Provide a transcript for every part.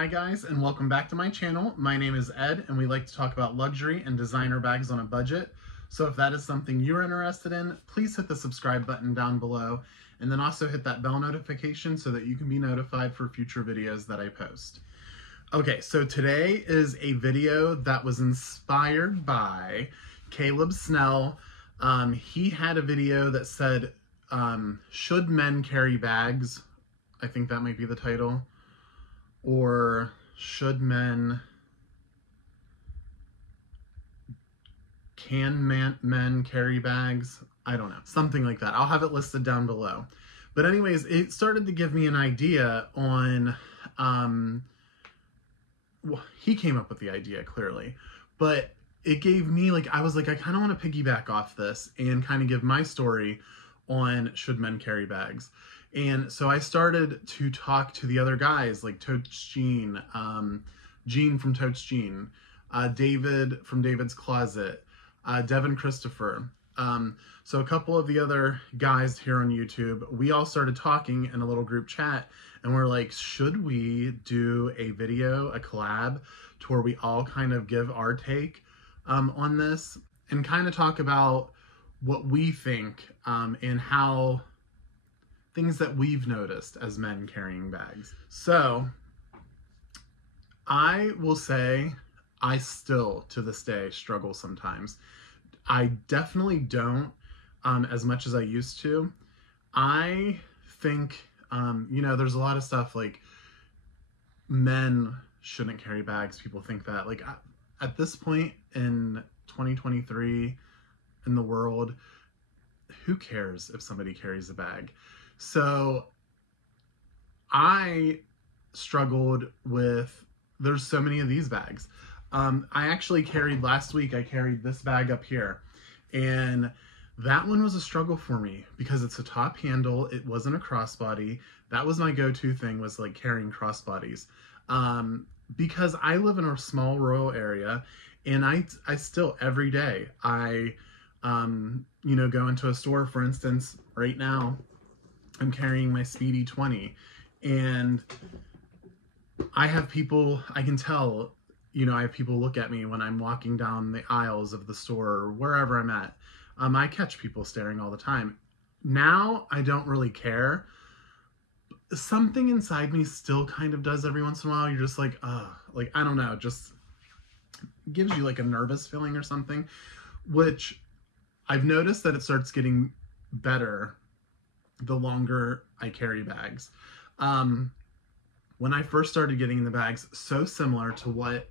Hi guys, and welcome back to my channel. My name is Ed, and we like to talk about luxury and designer bags on a budget. So if that is something you're interested in, please hit the subscribe button down below, and then also hit that bell notification so that you can be notified for future videos that I post. Okay, so today is a video that was inspired by Caleb Snell. He had a video that said, should men carry bags? I think that might be the title. Or should can men carry bags? I don't know, something like that. I'll have it listed down below. But anyways, it started to give me an idea on, well, he came up with the idea clearly, but it gave me I was like, I kind of want to piggyback off this and kind of give my story on should men carry bags. And so I started to talk to the other guys like Totes Jean, Jean from Totes Jean, David from David's Closet, Devin Christopher. So a couple of the other guys here on YouTube, we all started talking in a little group chat, and we're like, should we do a video, a collab, to where we all kind of give our take on this and kind of talk about what we think and how things that we've noticed as men carrying bags. So I will say I still to this day struggle sometimes. I definitely don't as much as I used to. I think, you know, there's a lot of stuff like men shouldn't carry bags. People think that at this point in 2023 in the world, who cares if somebody carries a bag? So I struggled with, there's so many of these bags. I actually carried, last week I carried this bag up here, and that one was a struggle for me because it's a top handle. It wasn't a crossbody. That was my go-to thing, was like carrying crossbodies. Because I live in a small rural area, and I still, every day, I, you know, go into a store, for instance, right now, I'm carrying my Speedy 20, and I have people, I can tell, you know, I have people look at me when I'm walking down the aisles of the store or wherever I'm at. I catch people staring all the time. Now, I don't really care. Something inside me still kind of does every once in a while. You're just like, I don't know, just gives you like a nervous feeling or something, which I've noticed that it starts getting better the longer I carry bags. When I first started getting in the bags, so similar to what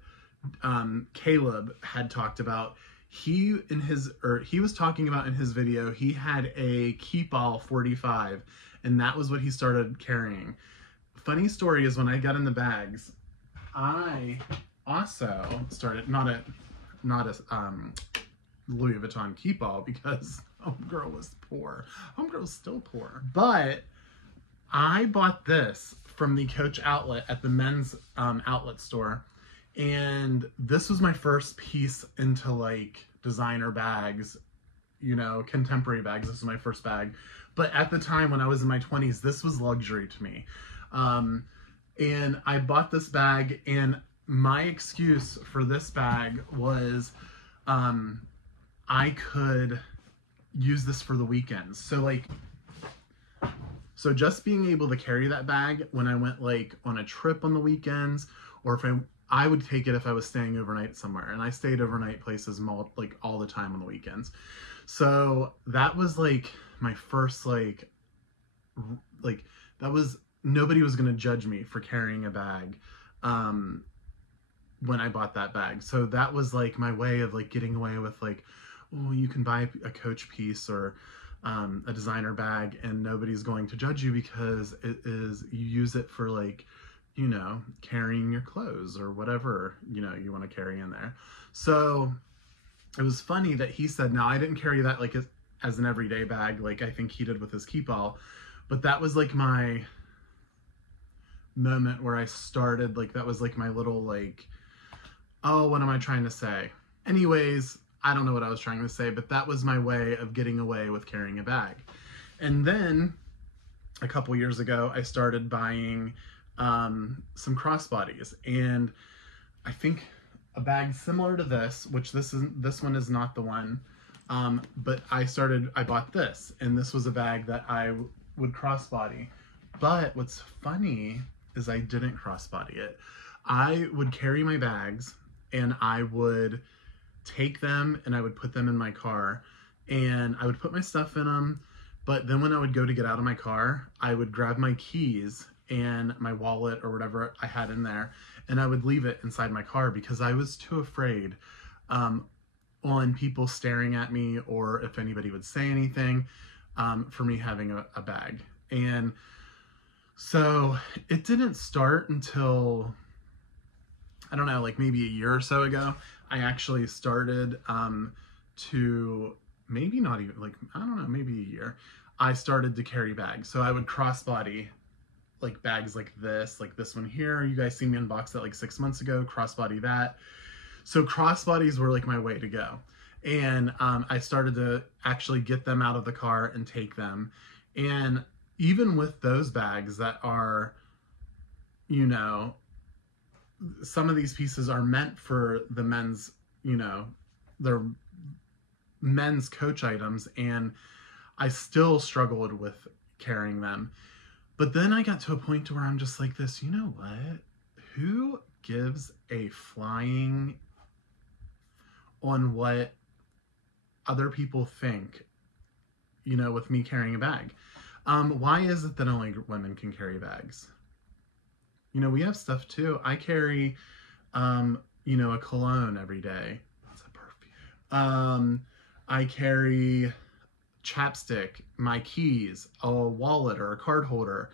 Caleb had talked about, he was talking about in his video, he had a Keep All 45, and that was what he started carrying. Funny story is, when I got in the bags, I also started, not a Louis Vuitton Keep All, because homegirl was poor. Homegirl's still poor. But I bought this from the Coach outlet at the men's outlet store. And this was my first piece into like designer bags, you know, contemporary bags. This was my first bag. But at the time when I was in my 20s, this was luxury to me. And I bought this bag, and my excuse for this bag was I could use this for the weekends. So just being able to carry that bag when I went like on a trip on the weekends, or if I would take it if I was staying overnight somewhere, and I stayed overnight places like all the time on the weekends. So that was like my first like that was, nobody was going to judge me for carrying a bag when I bought that bag. So that was like my way of like getting away with like, oh, you can buy a Coach piece or a designer bag and nobody's going to judge you because it is, you use it for like, you know, carrying your clothes or whatever, you know, you want to carry in there. So it was funny that he said, now I didn't carry that like as an everyday bag, like I think he did with his Keep All, but that was like my moment where I started, like that was like my little like, oh, what am I trying to say? Anyways, I don't know what I was trying to say, but that was my way of getting away with carrying a bag. And then a couple years ago, I started buying some crossbodies, and I think a bag similar to this, which this one is not the one, but I bought this, and this was a bag that I would crossbody. But what's funny is I didn't crossbody it. I would carry my bags, and I would take them and I would put them in my car, and I would put my stuff in them. But then when I would go to get out of my car, I would grab my keys and my wallet or whatever I had in there, and I would leave it inside my car because I was too afraid on people staring at me, or if anybody would say anything, for me having a bag. And so it didn't start until, I don't know, like maybe a year or so ago, I actually started to, maybe not even, like, I don't know, maybe a year, I started to carry bags. So I would crossbody like bags like this one here. You guys seen me unbox that like 6 months ago, crossbody that. So crossbodies were like my way to go. And I started to actually get them out of the car and take them. And even with those bags that are, you know, some of these pieces are meant for the men's, you know, they're men's Coach items, and I still struggled with carrying them. But then I got to a point to where I'm just like this, you know what? Who gives a flying on what other people think, you know, with me carrying a bag? Why is it that only women can carry bags? You know, we have stuff too. I carry, you know, a cologne every day. That's a perfume. I carry chapstick, my keys, a wallet or a card holder.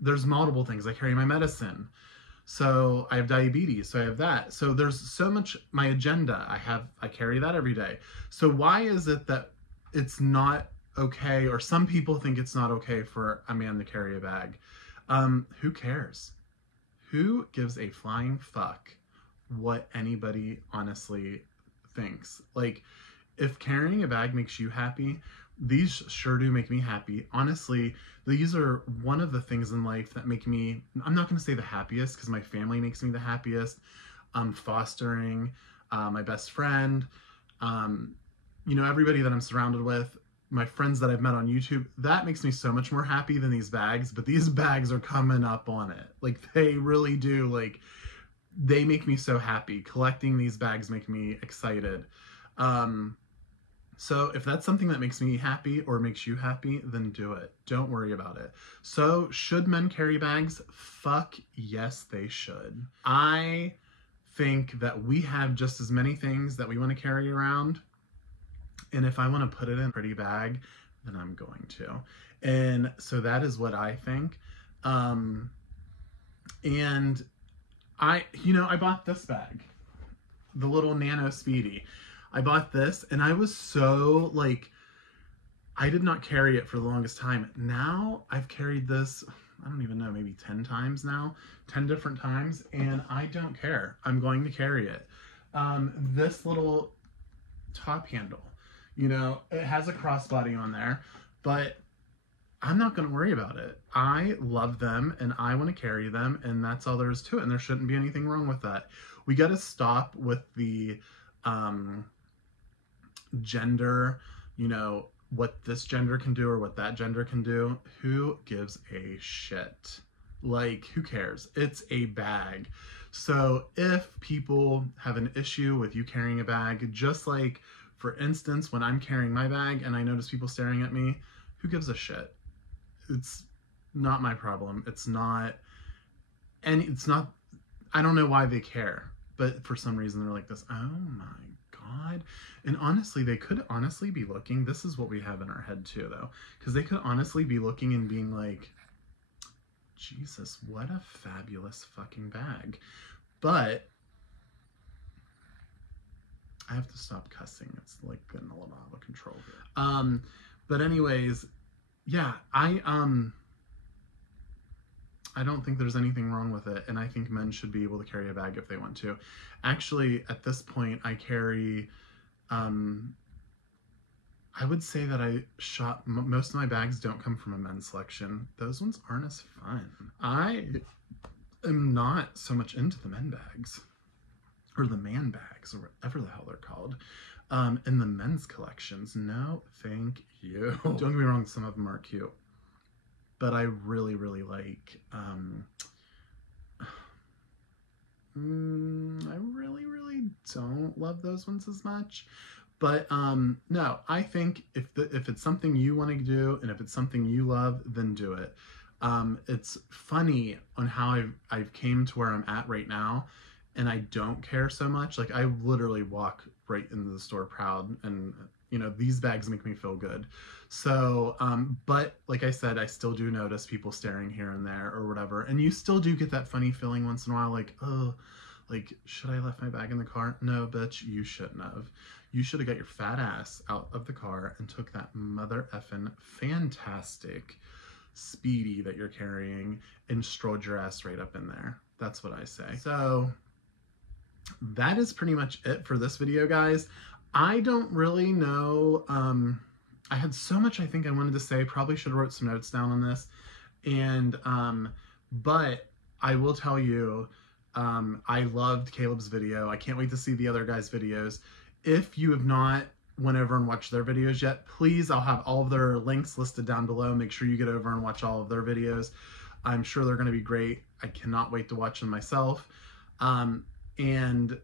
There's multiple things. I carry my medicine. So I have diabetes, so I have that. So there's so much, my agenda, I carry that every day. So why is it that it's not okay, or some people think it's not okay for a man to carry a bag? Who cares? Who gives a flying fuck what anybody honestly thinks? Like, if carrying a bag makes you happy, these sure do make me happy. Honestly, these are one of the things in life that make me, I'm not going to say the happiest, because my family makes me the happiest. Fostering my best friend, you know, everybody that I'm surrounded with, my friends that I've met on YouTube, that makes me so much more happy than these bags. But these bags are coming up on it. Like, they really do. Like, they make me so happy. Collecting these bags make me excited. So if that's something that makes me happy or makes you happy, then do it. Don't worry about it. So should men carry bags? Fuck yes, they should. I think that we have just as many things that we want to carry around. And if I want to put it in a pretty bag, then I'm going to. And so that is what I think. And I bought this bag, the little Nano Speedy. I bought this, and I was so, like, I did not carry it for the longest time. Now I've carried this, I don't even know, maybe 10 times now, 10 different times, and I don't care. I'm going to carry it. This little top handle, you know, it has a crossbody on there, but I'm not going to worry about it. I love them, and I want to carry them, and that's all there is to it, and there shouldn't be anything wrong with that. We got to stop with the gender, you know, what this gender can do or what that gender can do. Who gives a shit? Like, who cares? It's a bag. So if people have an issue with you carrying a bag, just like, for instance, when I'm carrying my bag and I notice people staring at me, who gives a shit? It's not my problem. It's not, and it's not, I don't know why they care, but for some reason they're like this, oh my God. And honestly, they could honestly be looking, this is what we have in our head too, though, because they could honestly be looking and being like, Jesus, what a fabulous fucking bag. But I have to stop cussing. It's like getting a little out of control here. But anyways, yeah, I don't think there's anything wrong with it, and I think men should be able to carry a bag if they want to. Actually, at this point, I carry, I I would say that I shop, most of my bags don't come from a men's selection. Those ones aren't as fun. I am not so much into the men bags, or the man bags, or whatever the hell they're called, in the men's collections. No, thank you. Don't get me wrong, some of them are cute, but I really, really like, I really, really don't love those ones as much. But no, I think if it's something you want to do and if it's something you love, then do it. It's funny on how I've came to where I'm at right now, and I don't care so much. Like, I literally walk right into the store proud, and you know, these bags make me feel good. So, but like I said, I still do notice people staring here and there or whatever, and you still do get that funny feeling once in a while, like, oh, like, should I left my bag in the car? No, bitch, you shouldn't have. You should have got your fat ass out of the car and took that mother effing fantastic Speedy that you're carrying and strolled your ass right up in there. That's what I say. So that is pretty much it for this video, guys. I don't really know. I had so much I think I wanted to say. Probably should have wrote some notes down on this. And but I will tell you, I loved Caleb's video. I can't wait to see the other guys' videos. If you have not went over and watched their videos yet, please, I'll have all of their links listed down below. Make sure you get over and watch all of their videos. I'm sure they're going to be great. I cannot wait to watch them myself. And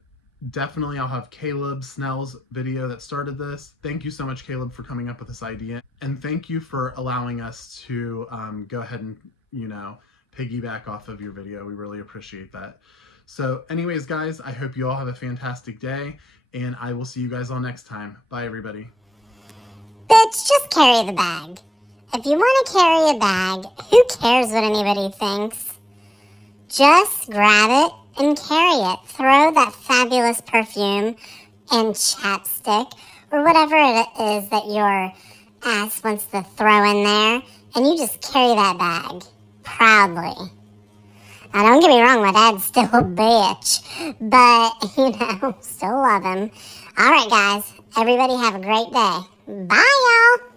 definitely I'll have Caleb Snell's video that started this. Thank you so much, Caleb, for coming up with this idea. And thank you for allowing us to go ahead and, you know, piggyback off of your video. We really appreciate that. So anyways, guys, I hope you all have a fantastic day, and I will see you guys all next time. Bye, everybody. Bitch, just carry the bag. If you want to carry a bag, who cares what anybody thinks? Just grab it and carry it. Throw that fabulous perfume and chapstick, or whatever it is that your ass wants to throw in there, and you just carry that bag proudly. Now, don't get me wrong, my dad's still a bitch, but, you know, still love him. All right, guys, everybody have a great day. Bye, y'all.